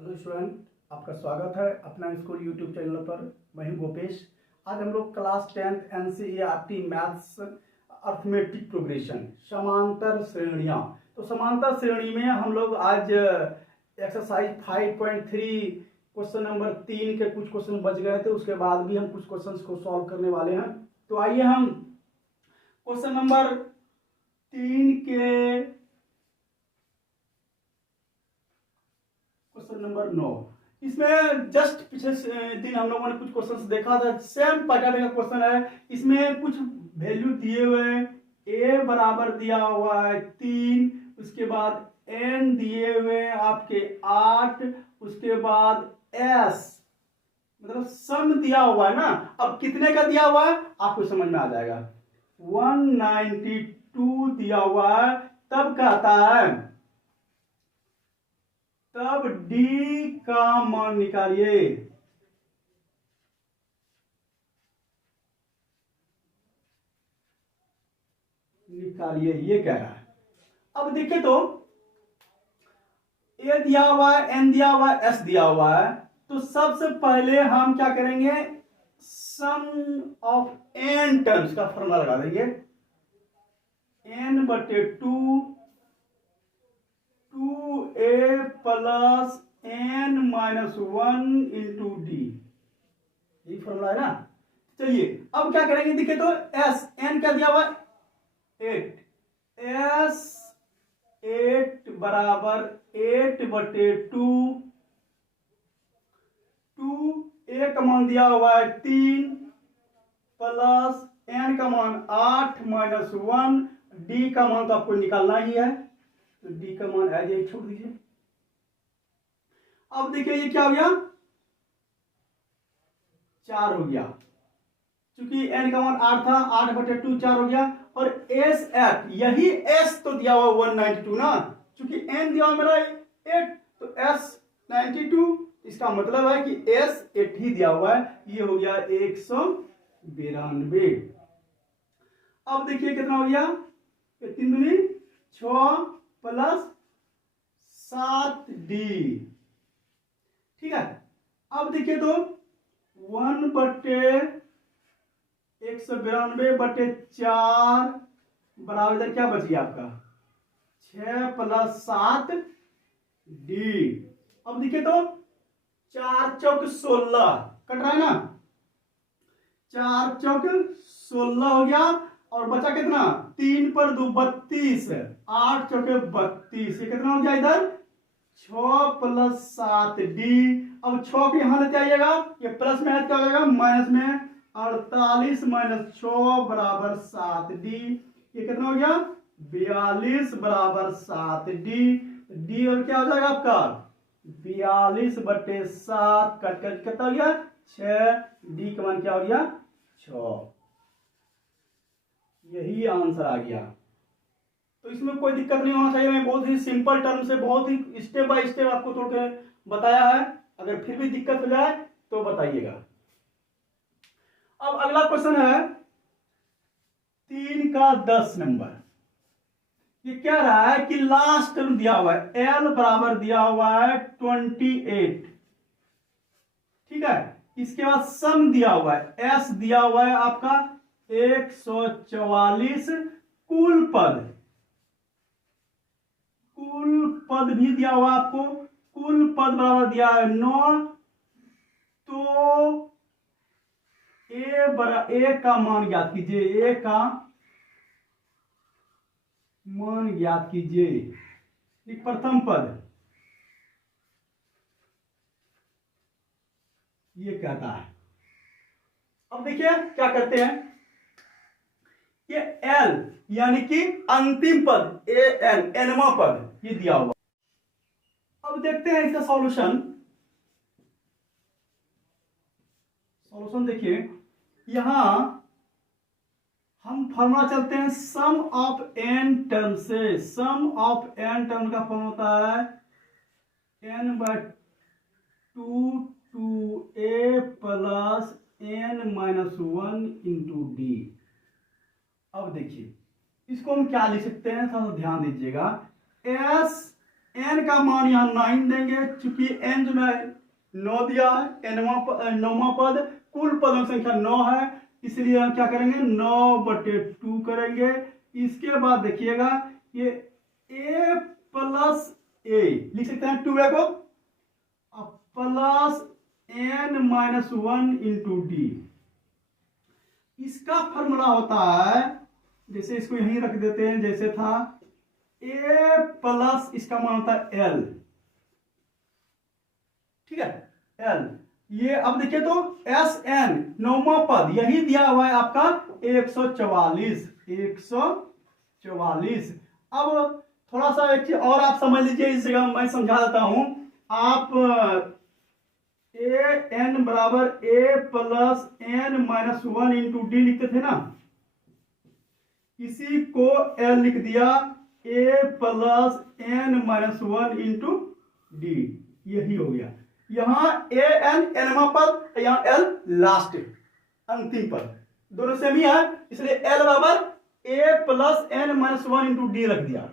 Hello student, आपका स्वागत है अपना स्कूल यूट्यूब चैनल पर। मैं हूं गोपेश। आज हम लोग class 10th NCERT maths arithmetic progression समांतर श्रेणियां। तो समांतर श्रेणी में हम लोग आज एक्सरसाइज 5.3 क्वेश्चन नंबर 3 के कुछ क्वेश्चन बच गए थे, उसके बाद भी हम कुछ क्वेश्चंस को सॉल्व करने वाले हैं। तो आइए हम क्वेश्चन नंबर 3 के क्वेश्चन नंबर 9, इसमें जस्ट पिछले दिन हम लोगों ने कुछ क्वेश्चंस देखा था, सेम पैटर्न का क्वेश्चन है। इसमें कुछ वैल्यू दिए हुए हैं, a बराबर दिया हुआ है 3, उसके बाद n दिए हुए हैं आपके 8, उसके बाद s मतलब सम दिया हुआ है ना। अब कितने का दिया हुआ है आपको समझ में आ जाएगा। 192 दिया हुआ है, तब कहता है तब d का मान निकालिए। ये कह रहा है। अब देखिए तो a दिया हुआ है, n दिया हुआ है, s दिया हुआ है। तो सबसे पहले हम क्या करेंगे, सम ऑफ n टर्म्स का फॉर्मूला लगा देंगे। n/2 2a plus n-1 into D, यही फॉर्मूला है ना। चलिए अब क्या करेंगे, देखिए तो s n क्या दिया हुआ है 8, s 8 बराबर 8/2, 2a का मान दिया हुआ है 3 प्लस n का मान 8 -1, d का मान तो आपको निकालना ही है, तो d का मान एज ए छोड़ दीजिए। अब देखिए ये क्या हो गया, 4 हो गया, क्योंकि n का मान 8 था, 8/2 4 हो गया। और s f, यही s तो दिया हुआ 192 ना, क्योंकि n दिया हुआ मेरा 8, तो s 92, इसका मतलब है कि s 8 ही दिया हुआ है। ये हो गया 192। अब देखिए कितना हो गया, 3 दूनी 6 प्लस 7d, ठीक है। अब देखिए तो 1/192/4 बराबर इधर क्या बच गया आपका 6 प्लस 7d। अब देखिए तो 4 चौक 16 कट रहा है ना, 4 चौक 16 हो गया, और बचा कितना 3 पर 2 32, 8 चौके 32, ये कितना हो गया इधर 6 प्लस 7d। अब 6 को यहां लेते आइएगा, ये प्लस में क्या हो जाएगा माइनस में 48 - 6 बराबर 7d, ये कितना हो गया 42 बराबर 7d। d और क्या हो जाएगा आपका 42/7 कट कर कितना हो गया 6, d का मान क्या हो गया 6। यही आंसर आ गया। तो इसमें कोई दिक्कत नहीं होना चाहिए। मैं बहुत ही सिंपल टर्म से बहुत ही स्टेप बाय स्टेप आपको तोड़ के बताया है। अगर फिर भी दिक्कत हो जाए तो बताइएगा। अब अगला क्वेश्चन है 3 का 10 नंबर। ये क्या रहा है कि लास्ट टर्म दिया हुआ है l बराबर दिया हुआ है 28, ठीक है। इसके बाद सम दिया हुआ है s दिया हुआ है आपका 144, कुल पद भी दिया हुआ आपको, कुल पद बराबर दिया है 9। तो a का मान ज्ञात कीजिए, a का मान ज्ञात कीजिए। प्रथम पद ये कहता है। अब देखिए क्या करते हैं, ये l यानी कि अंतिम पद nवां पद ये दिया हुआ। अब देखते हैं इसका सॉल्यूशन देखिए, यहां हम फॉर्मूला चलते हैं सम ऑफ n टर्म से। सम ऑफ n टर्म का फॉर्मूला होता है n/2 2a plus n-1 into d. अब देखिए इसको हम क्या लिख सकते हैं, थोड़ा ध्यान दीजिएगा। s n का मान यहाँ 9 देंगे, चूंकि n जो है 9 दिया है, नौवां पद, कुल पदों की संख्या 9 है, इसलिए हम क्या करेंगे 9/2 करेंगे। इसके बाद देखिएगा ये a प्लस a लिख सकते हैं 2a को प्लस n-1 इंटू डी। इसका फॉर्मूला होता है, जैसे इसको यहीं रख देते हैं जैसे था, a प्लस इसका मान होता है l, ठीक है l। ये अब देखिए तो एस एन नौवां पद यही दिया हुआ है आपका 144। अब थोड़ा सा एक चीज और आप समझ लीजिए, इस जगह मैं समझा देता हूं। आप ए एन बराबर a plus n-1 into D लिखते थे ना, इसी को l लिख दिया a plus n-1 into D, यही हो गया। यहां ए एन एनवा पद, यहां एल लास्ट अंतिम पद, दोनों सेम ही है, इसलिए एल बराबर a plus n-1 into D रख दिया।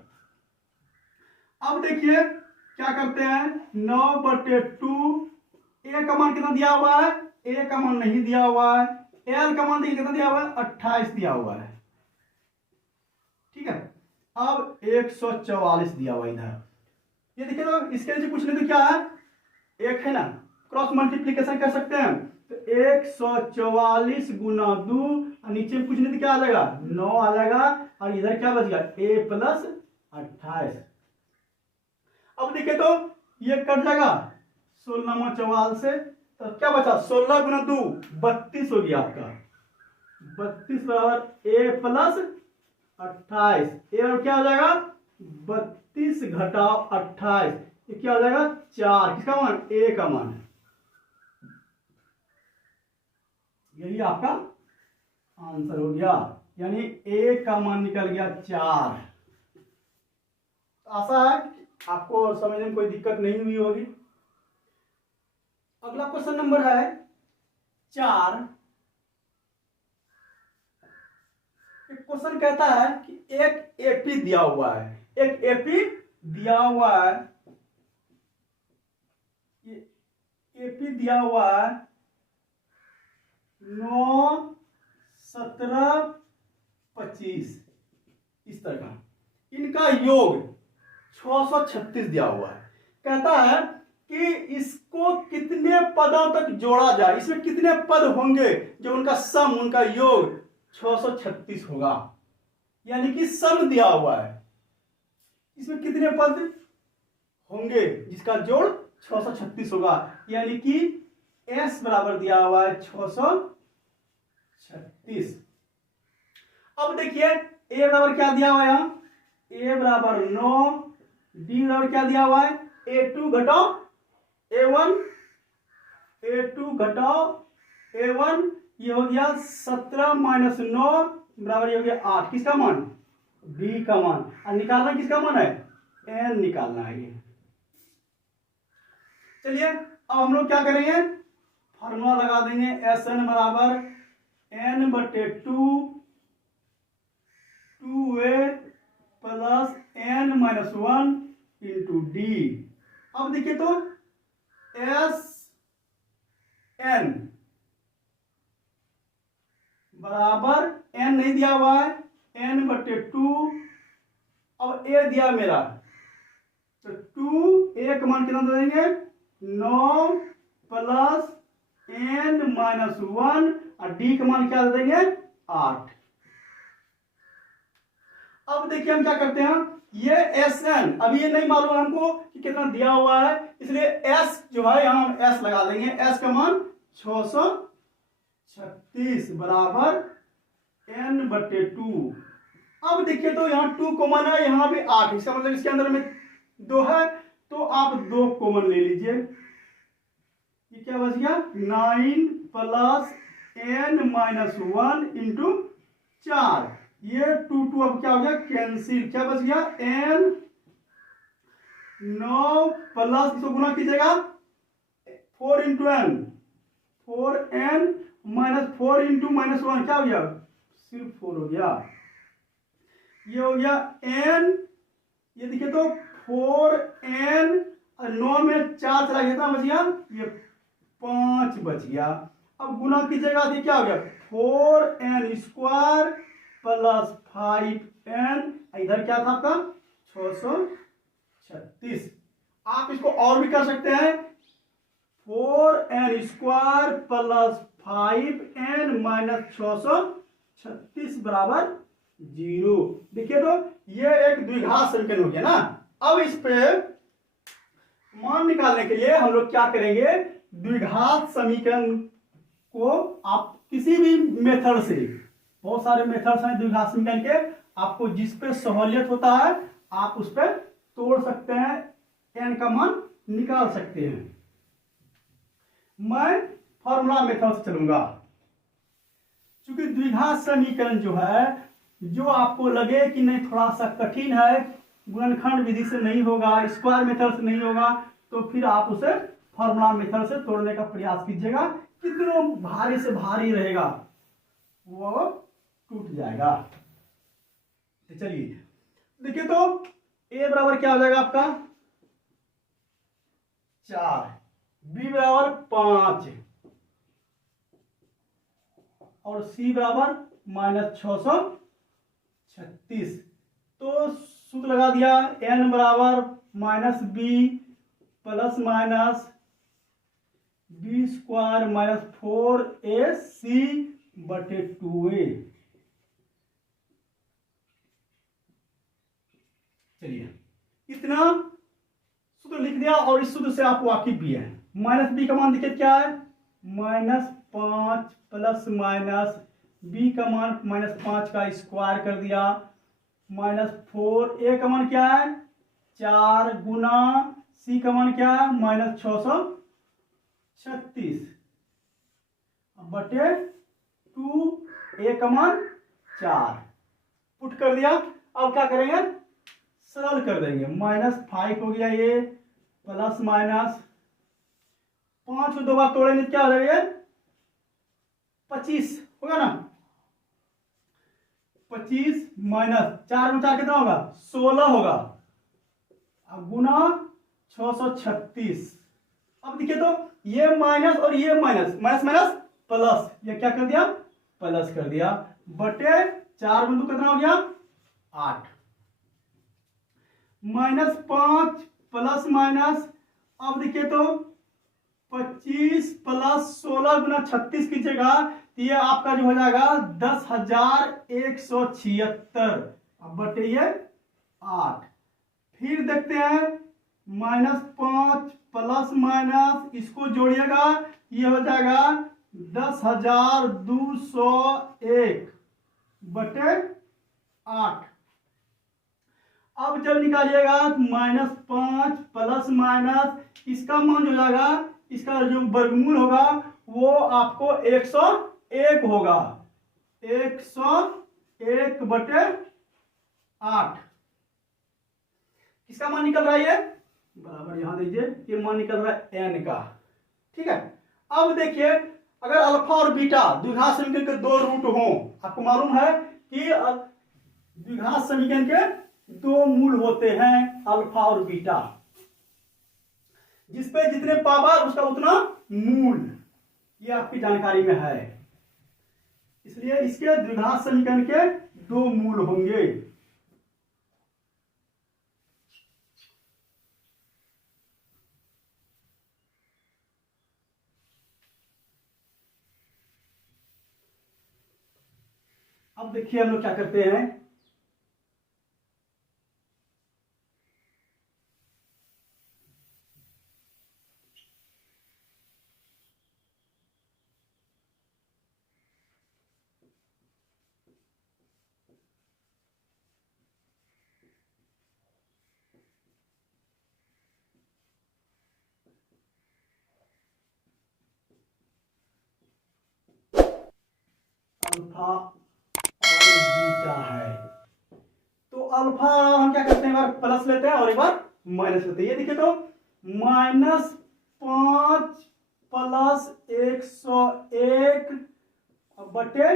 अब देखिए क्या करते हैं, 9/2, ए का मान कितना दिया हुआ है, ए का मान नहीं दिया हुआ है, एल का मान देखिए कितना दिया हुआ है, 28 दिया हुआ है, ठीक है। अब 144 दिया हुआ इधर, ये देखिए तो इसके नीचे कुछ नहीं तो क्या है, एक है ना, क्रॉस मल्टीप्लीकेशन कर सकते हैं, तो 144 गुना 2, नीचे में कुछ नहीं तो क्या आ जाएगा 9 आ जाएगा, और इधर क्या बच गया a प्लस 28। अब देखिए तो ये कट जाएगा 16 से, तो क्या बचा 16 गुना 2 32 हो गया आपका, 32 बराबर a प्लस 28। ए क्या हो जाएगा 32 घटाओ 28, ये क्या हो जाएगा 4, किसका मान a का मान, यही आपका आंसर हो गया, यानी a का मान निकल गया 4। आशा है आपको समझने में कोई दिक्कत नहीं हुई होगी। अगला क्वेश्चन नंबर है 4। एक क्वेश्चन कहता है कि एक एपी दिया हुआ है, एक एपी दिया हुआ है, एपी दिया हुआ है 9, 17, 25 इस तरह का, इनका योग 636 दिया हुआ है। कहता है कि इसको कितने पदों तक जोड़ा जाए, इसमें कितने पद होंगे जो उनका सम, उनका योग 636 होगा, यानी कि सम दिया हुआ है, इसमें कितने पद होंगे जिसका जोड़ 636 होगा, यानी कि s बराबर दिया हुआ है 636। अब देखिए a बराबर क्या दिया हुआ है, यहां a बराबर 9, d बराबर क्या दिया हुआ है a2 घटाओ a1, a2 घटाओ a1, ये हो गया 17 माइनस 9 बराबर ये हो गया 8, किसका मान b का मान, और निकालना किसका मान है n निकालना है ये। चलिए अब हम लोग क्या करेंगे, फार्मूला लगा देंगे, Sn बराबर n/2 2a plus n-1 into d. अब देखिए तो Sn बराबर n नहीं दिया हुआ है, n/2, अब a दिया मेरा, तो 2 a का मान कितना दे देंगे 9 प्लस n-1, और डी का मान क्या दे देंगे 8। अब देखिए हम क्या करते हैं, ये Sn अभी ये नहीं मालूम हमको कि कितना दिया हुआ है, इसलिए s जो है यहां हम s लगा देंगे, s का मान 636 बराबर n/2। अब देखिए तो यहाँ 2 कॉमन है, यहाँ भी 8, इसका मतलब इसके अंदर में 2 है, तो आप 2 कॉमन ले लीजिए, ये क्या बच गया 9 प्लस n-1 इंटू 4, ये 2 अब क्या हो गया कैंसिल, क्या बच गया n, 9 प्लस इसको गुना कीजिएगा 4 into n, 4n minus 4 into -1 क्या हो गया सिर्फ 4 हो गया, ये हो गया n, ये देखिए तो 4n, 9 में 4 चला गया, कितना बच गया? ये 5 बच गया। अब गुना की जगह थी, क्या हो गया? 4n स्क्वायर प्लस 5n, इधर क्या था आपका? 636। आप इसको और भी कर सकते हैं, 4n square plus 5n minus 636 बराबर 0। देखिए तो ये एक द्विघात समीकरण हो गया ना। अब इस पे मान निकालने के लिए हम लोग क्या करेंगे, द्विघात समीकरण को आप किसी भी मेथड से, बहुत सारे मेथड्स हैं द्विघात समीकरण के, आपको जिस पे सहूलियत होता है आप उस पे तोड़ सकते हैं, n का मान निकाल सकते हैं। मैं फॉर्मूला मेथड से चलूंगा, क्योंकि द्विघात समीकरण जो है, जो आपको लगे कि नहीं थोड़ा सा कठिन है, गुणनखंड विधि से नहीं होगा, स्क्वायर मेथड से नहीं होगा, तो फिर आप उसे फॉर्मूला मेथड से तोड़ने का प्रयास कीजिएगा। कितना भारी से भारी रहेगा वो टूट जाएगा। तो चलिए देखिए तो a बराबर क्या हो जाएगा आपका? 4, b बराबर 5 और c बराबर माइनस 636। तो सूत्र लगा दिया, n बराबर minus b plus minus b square minus 4ac बटे 2a। चलिए इतना सूत्र लिख दिया और इस सूत्र से आप वाकिफ भी है। माइनस बी का मान देखिए क्या है? -5 प्लस माइनस बी का मान -5 का स्क्वायर कर दिया, -4, ए का मान क्या है? 4 गुना सी का मान क्या है? -636 बटे 2, ए का मान 4 पुट कर दिया। अब क्या करेंगे? सरल कर देंगे। -5 हो गया ये, प्लस माइनस 5 को 2 बार तोड़ेंगे क्या हो जाएगा? 25 होगा ना। 25 माइनस 4 में 4 कितना होगा? 16 होगा, अब गुना 636। अब देखिए तो ये माइनस और ये माइनस, माइनस माइनस प्लस, ये क्या कर दिया? प्लस कर दिया, बटे 4 बिंदु कितना हो गया? 8। -5 प्लस माइनस, अब देखिए तो 25 प्लस 16 गुना 36 कीजिएगा तो ये आपका जो हो जाएगा 10,176, अब बटे ये 8। फिर देखते हैं, -5 प्लस माइनस, इसको जोड़िएगा ये हो जाएगा 10,201 बटे 8। अब जब निकालिएगा -5 प्लस माइनस, इसका मान जो हो जाएगा, इसका जो वर्गमूल होगा वो आपको 101 होगा, 101 बटे 8। किसका मान निकल रहा है? ये बराबर यहां दीजिए, ये मान निकल रहा है n का। ठीक है, अब देखिए अगर अल्फा और बीटा द्विघात समीकरण के 2 रूट हो, आपको मालूम है कि द्विघात समीकरण के 2 मूल होते हैं, अल्फा और बीटा, जिसपे जितने पावर उसका उतना मूल, ये आपकी जानकारी में है। इसलिए इसके द्विघात समीकरण के 2 मूल होंगे। अब देखिए हम लोग क्या करते हैं, अल्फा और बीटा है, तो अल्फा हम क्या करते हैं, एक बार प्लस लेते हैं और एक बार माइनस लेते हैं। ये देखिए तो -5 प्लस 101 बटे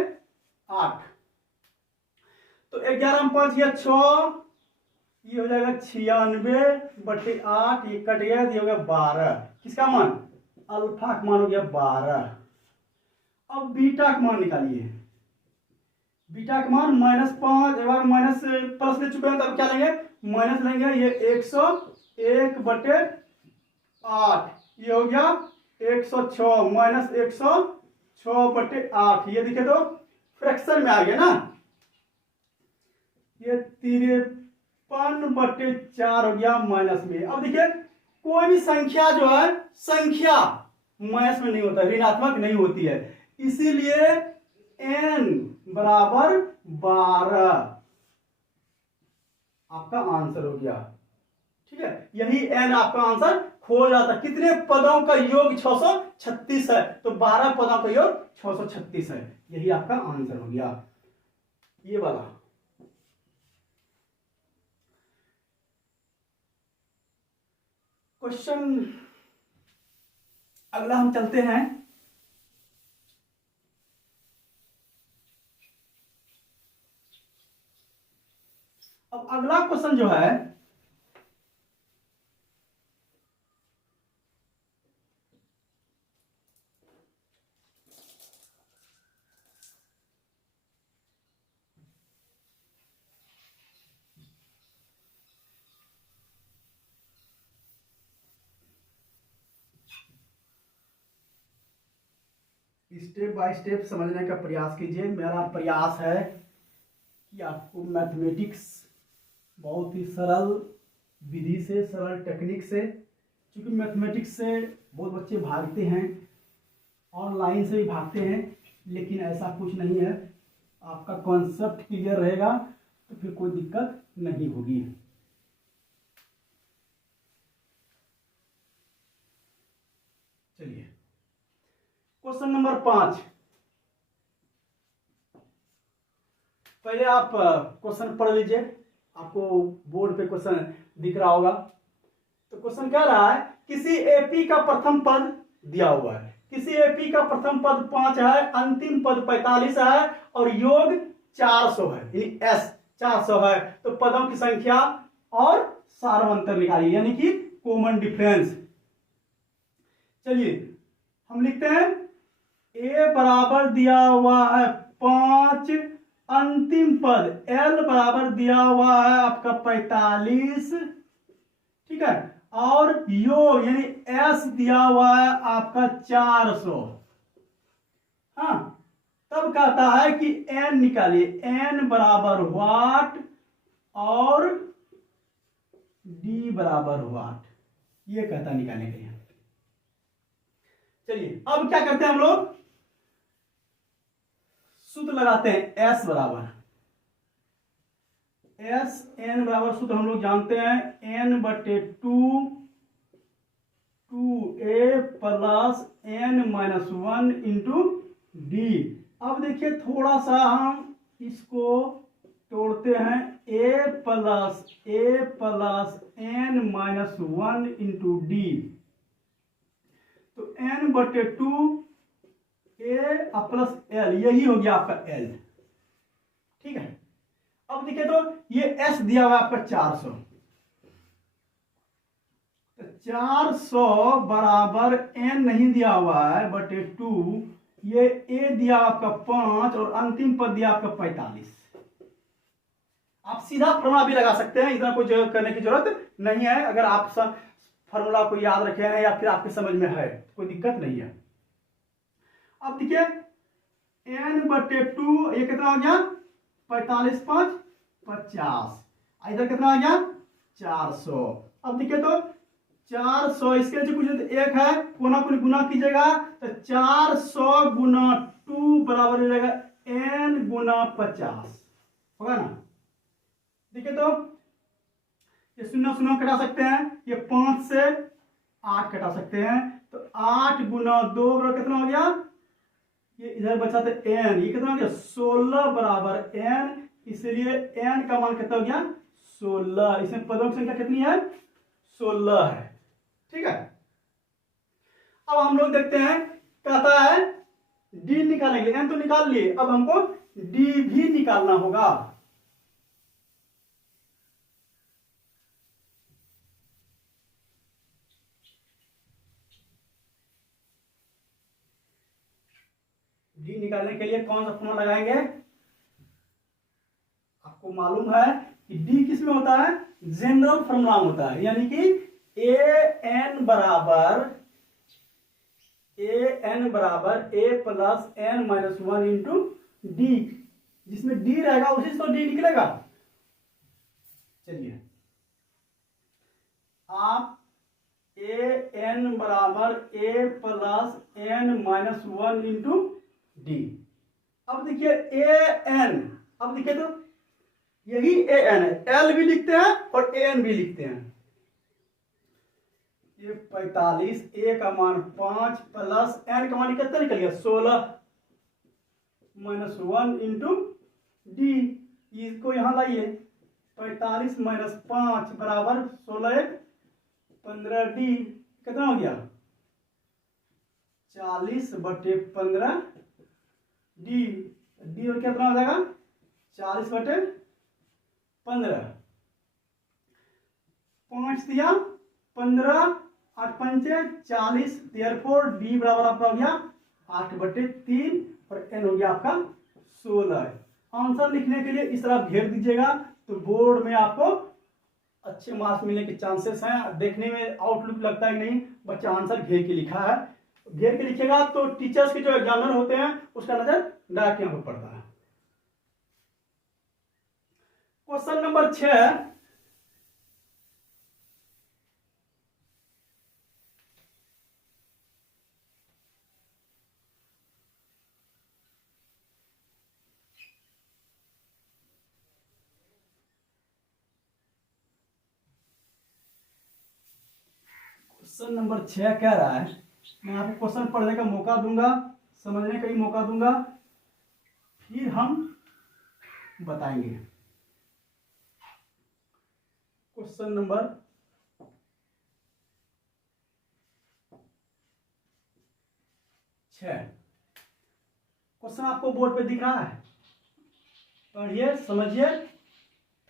8, तो 11 में 5 या 6, ये हो जाएगा 96/8, ये कट गया, ये हो गया 12। किसका मान? अल्फा का मान हो गया 12। अब बीटा का मान निकालिए। बीटा का मान -5, एक बार माइनस प्लस ले चुके हैं, तब क्या लेंगे? माइनस लेंगे। ये 101/8, ये हो गया 106 माइनस 106/8। ये देखिए तो फ्रैक्शन में आ गया ना। ये 53/4 हो गया माइनस में। अब देखिए कोई भी संख्या जो है, संख्या माइनस में नहीं होता, ऋणात्मक नहीं होती है, इसीलिए n बराबर 12 आपका आंसर हो गया। ठीक है, यही n आपका आंसर हो जाता। कितने पदों का योग 636 है, तो 12 पदों का योग 636 है, यही आपका आंसर हो गया, ये वाला। क्वेश्चन अगला हम चलते हैं। अब अगला क्वेश्चन जो है, स्टेप बाय स्टेप समझने का प्रयास कीजिए। मेरा प्रयास है कि आपको मैथमेटिक्स बहुत ही सरल विधि से, सरल टेक्निक से, क्योंकि मैथमेटिक्स से बहुत बच्चे भागते हैं, ऑनलाइन से भी भागते हैं, लेकिन ऐसा कुछ नहीं है। आपका कॉन्सेप्ट क्लियर रहेगा तो फिर कोई दिक्कत नहीं होगी। चलिए क्वेश्चन नंबर 5। पहले आप क्वेश्चन पढ़ लीजिए, आपको बोर्ड पे क्वेश्चन दिख रहा होगा। तो क्वेश्चन कह रहा है किसी एपी का प्रथम पद दिया हुआ है, किसी एपी का प्रथम पद 5 है, अंतिम पद 45 है और योग 400 है, यानी एस 400 है। तो पदों की संख्या और सारवंतर निकालिए, यानी कि कॉमन डिफरेंस। चलिए हम लिखते हैं ए बराबर दिया हुआ है 5, अंतिम पद एल बराबर दिया हुआ है आपका 45, ठीक है, और योग यानी एस दिया हुआ है आपका 400। हाँ, तब कहता है कि एन निकालिए, एन बराबर वाट और डी बराबर वाट, ये कहता निकालने के लिए। चलिए अब क्या करते हैं हम लोग, सूत्र लगाते हैं। एस बराबर एस एन बराबर सूत्र हम लोग जानते हैं, n/2 2a plus n-1 into d. अब देखिए थोड़ा सा हम इसको तोड़ते हैं, a plus n-1 into D. तो n/2 a प्लस एल, यही हो गया आपका एल। ठीक है, अब देखिए तो ये s दिया हुआ है आपका 400, तो 400 बराबर n नहीं दिया हुआ है /2, ये a दिया आपका 5 और अंतिम पद दिया आपका 45। आप सीधा फॉर्मूला भी लगा सकते हैं, इतना कुछ करने की जरूरत नहीं है। अगर आप फॉर्मूला को याद रखे हैं या फिर आपके समझ में है, कोई दिक्कत नहीं है। अब देखिए n/2, ये कितना हो गया 45 5 50, इधर कितना आ गया 400। अब देखिए तो 400 इसके जो कुछ एक है, कोना को गुना कीजिएगा तो 400 गुना 2 बराबर हो जाएगा n गुना 50, होगा ना। देखिए तो ये 0 0 कटा सकते हैं, ये 5 से 8 कटा सकते हैं, तो 8 गुना 2 बराबर कितना हो गया, ये इधर बचा तो n, ये कितना हो गया 16 बराबर n, इसलिए n का मान कितना हो गया 16। इसमें पदों की संख्या कितनी है 16 है। ठीक है, अब हम लोग देखते हैं, कहता है d निकालेंगे, n तो निकाल लिए, अब हमको d भी निकालना होगा। डी निकालने के लिए कौन सा फॉर्मूला लगाएंगे? आपको मालूम है कि डी किस में होता है? जनरल फॉर्मूला होता है, यानी कि ए एन बराबर a plus n minus one into d, जिसमें डी रहेगा उसी से तो डी निकलेगा। चलिए, आप ए एन बराबर a plus n minus one into d. अब देखिए ए एन, अब देखिए तो यही ए एन है, एल भी लिखते हैं और ए एन भी लिखते हैं। ये 45, ए का मान 5 प्लस एन का मान कितना निकल गया? 16 माइनस वन इंटू डी। इसको यहां लाइए, 45 माइनस 5 बराबर 16 15 डी। कितना हो गया? 40/15 डी। डी और कितना हो जाएगा? 40/15। 5 दिया 15, 8 पंचे 40, देयरफॉर डी बराबर आपका हो गया 8/3 और एन हो गया आपका 16। आंसर लिखने के लिए इस तरह घेर दीजिएगा तो बोर्ड में आपको अच्छे मार्क्स मिलने के चांसेस हैं। देखने में आउटलुक लगता है नहीं, बच्चा आंसर घेर के लिखा है। घेर के लिखेगा तो टीचर्स के जो एग्जामिनर होते हैं उसका नजर डायरेक्ट यहां पर पड़ता है। क्वेश्चन नंबर 6, क्वेश्चन नंबर 6 कह रहा है, मैं आपको क्वेश्चन पढ़ने का मौका दूंगा, समझने का भी मौका दूंगा, फिर हम बताएंगे। क्वेश्चन नंबर 6, क्वेश्चन आपको बोर्ड पे दिख रहा है? पढ़िए, समझिए,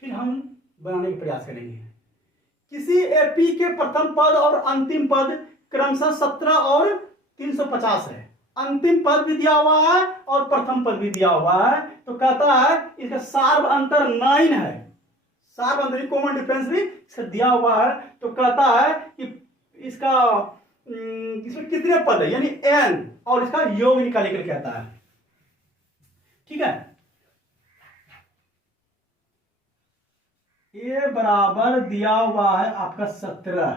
फिर हम बनाने का प्रयास करेंगे। किसी एपी के प्रथम पद और अंतिम पद क्रमशः 17 और 350 है। अंतिम पद भी दिया हुआ है और प्रथम पद भी दिया हुआ है, तो कहता है इसका सार्व अंतर 9 है। सार्व अंतर कॉमन डिफरेंस भी इसका दिया हुआ है, तो कहता है कि इसका इसमें कितने पद है, यानी n, और इसका योग निकालने के लिए कहता है। ठीक है, ए बराबर दिया हुआ है आपका 17,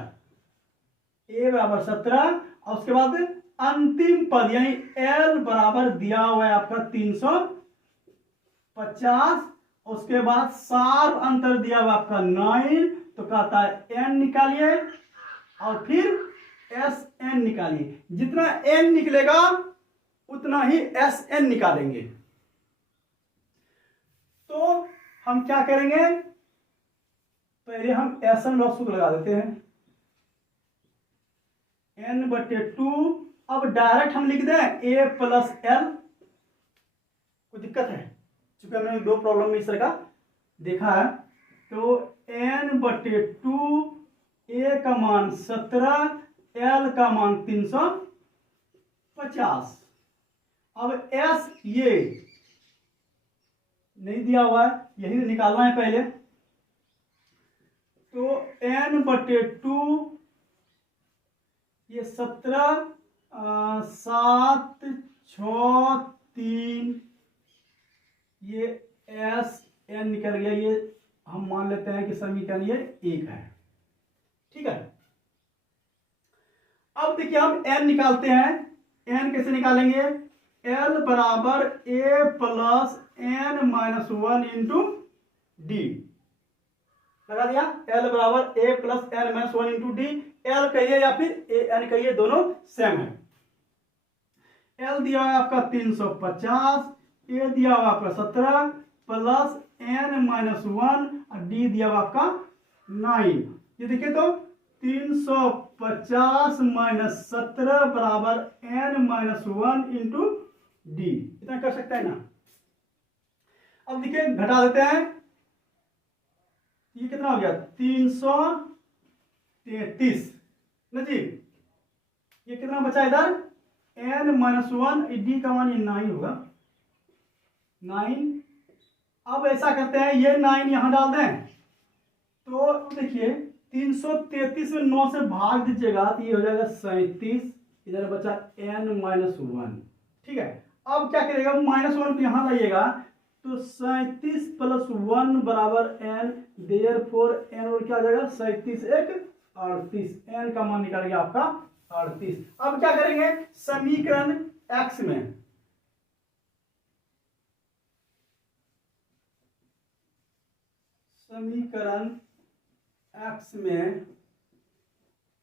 ए बराबर 17, और उसके बाद अंतिम पद यानी एल बराबर दिया हुआ है आपका 350, उसके बाद सार्व अंतर दिया हुआ आपका 9, तो कहता है एन निकालिए और फिर एस एन निकालिए। जितना एन निकलेगा उतना ही एस एन निकालेंगे। तो हम क्या करेंगे, पहले हम एस एन लॉग सूत्र लगा देते हैं, n/2। अब डायरेक्ट हम लिख दें a प्लस एल, कोई दिक्कत है? चूंकि हमने 2 प्रॉब्लम में इस तरह का देखा है, तो n/2, a का मान 17, l का मान 350। अब s ये नहीं दिया हुआ है, यही निकालना है पहले, तो n/2 ये 17, 7, 6, 3, ये एस एन निकल गया। ये हम मान लेते हैं कि समीकरण ये 1 है। ठीक है, अब देखिए हम n निकालते हैं। n कैसे निकालेंगे? l बराबर a plus n minus 1 into D. लगा दिया, l बराबर a plus n minus 1 into D. l कहिए या फिर n कहिए, दोनों सेम है। l दिया हुआ आपका 350, a दिया हुआ आपका 17 प्लस n माइनस 1 और d दिया हुआ आपका 9। ये देखिए तो 350 माइनस 17 बराबर n माइनस 1 इंटू डी। इतना कर सकते हैं ना? अब देखिए घटा देते हैं, ये कितना हो गया? 333 ना जी। ये कितना बचा इधर? n-1, डी का मान ये 9 होगा, 9। अब ऐसा करते हैं, ये 9 यहां डाल दें, तो देखिए 333 में 9 से भाग दीजिएगा तो ये हो जाएगा 37, इधर बचा n-1। ठीक है, अब क्या करेगा, -1 को यहां लाइएगा तो 37 + 1 बराबर n, देयरफॉर n और क्या आ जाएगा 37 1 38, n का मान निकल गया आपका 38। अब क्या करेंगे, समीकरण x में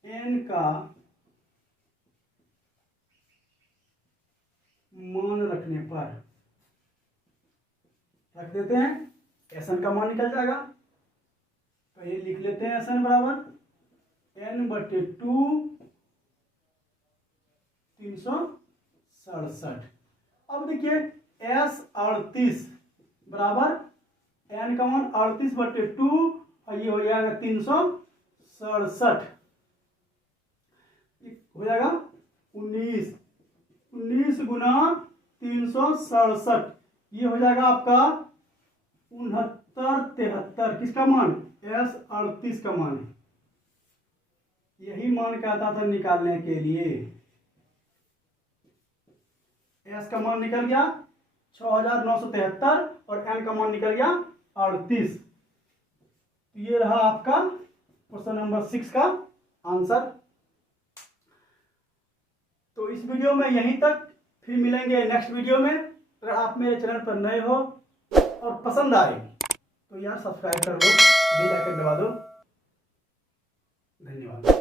n का मान रखने पर रख देते हैं, Sn का मान निकल जाएगा। तो ये लिख लेते हैं Sn बराबर n/2 367। अब देखिए S38 बराबर n का मान 38/2 और ये हो जाएगा 367, हो जाएगा 19 गुना 367, ये हो जाएगा आपका 6973। किसका मान, S38 का मान। यही मान कहता था निकालने के लिए। S का मान निकल गया 6973 और n का मान निकल गया 38। ये रहा आपका क्वेश्चन नंबर 6 का आंसर। तो इस वीडियो में यहीं तक, फिर मिलेंगे नेक्स्ट वीडियो में। अगर आप मेरे चैनल पर नए हो और पसंद आए तो यार सब्सक्राइब कर दो, बेल आइकन दबा दो। धन्यवाद।